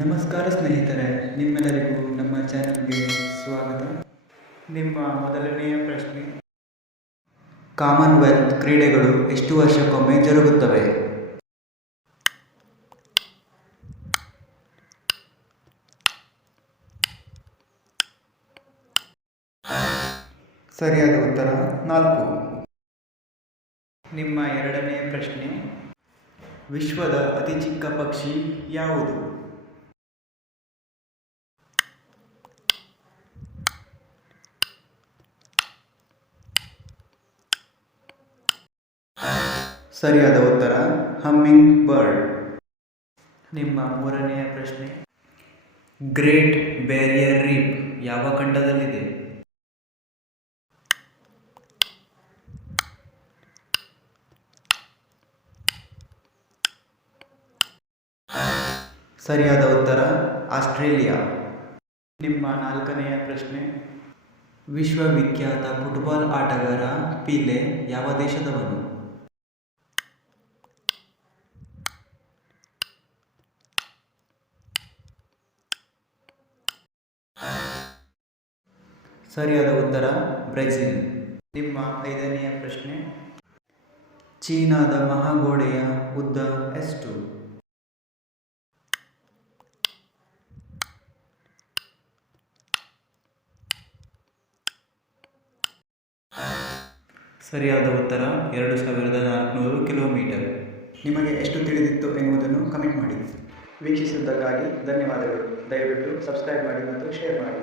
ನಮಸ್ಕಾರ ಸ್ನೇಹಿತರೆ, ನಿಮ್ಮೆಲ್ಲರಿಗೂ ನಮ್ಮ ಚಾನಲ್ಗೆ ಸ್ವಾಗತ. ನಿಮ್ಮ ಮೊದಲನೆಯ ಪ್ರಶ್ನೆ, ಕಾಮನ್ವೆಲ್ತ್ ಕ್ರೀಡೆಗಳು ಎಷ್ಟು ವರ್ಷಕ್ಕೊಮ್ಮೆ ಜರುಗುತ್ತವೆ? ಸರಿಯಾದ ಉತ್ತರ 4. ನಿಮ್ಮ ಎರಡನೆಯ ಪ್ರಶ್ನೆ, ವಿಶ್ವದ ಅತಿ ಚಿಕ್ಕ ಪಕ್ಷಿ ಯಾವುದು? ಸರಿಯಾದ ಉತ್ತರ ಹಮ್ಮಿಂಗ್ ಬರ್ಡ್. ನಿಮ್ಮ ಮೂರನೆಯ ಪ್ರಶ್ನೆ, ಗ್ರೇಟ್ ಬ್ಯಾರಿಯರ್ ರೀಫ್ ಯಾವ ಖಂಡದಲ್ಲಿದೆ? ಸರಿಯಾದ ಉತ್ತರ ಆಸ್ಟ್ರೇಲಿಯಾ. ನಿಮ್ಮ ನಾಲ್ಕನೆಯ ಪ್ರಶ್ನೆ, ವಿಶ್ವವಿಖ್ಯಾತ ಫುಟ್ಬಾಲ್ ಆಟಗಾರ ಪೀಲೆ ಯಾವ ದೇಶದವನು? ಸರಿಯಾದ ಉತ್ತರ ಬ್ರೆಜಿಲ್. ನಿಮ್ಮ ಐದನೆಯ ಪ್ರಶ್ನೆ, ಚೀನಾದ ಮಹಾಗೋಡೆಯ ಉದ್ದ ಎಷ್ಟು? ಸರಿಯಾದ ಉತ್ತರ 2400 ಕಿಲೋಮೀಟರ್. ನಿಮಗೆ ಎಷ್ಟು ತಿಳಿದಿತ್ತು ಎನ್ನುವುದನ್ನು ಕಮೆಂಟ್ ಮಾಡಿ. ವೀಕ್ಷಿಸಿದ್ದಕ್ಕಾಗಿ ಧನ್ಯವಾದಗಳು. ದಯವಿಟ್ಟು ಸಬ್ಸ್ಕ್ರೈಬ್ ಮಾಡಿ ಮತ್ತು ಶೇರ್ ಮಾಡಿ.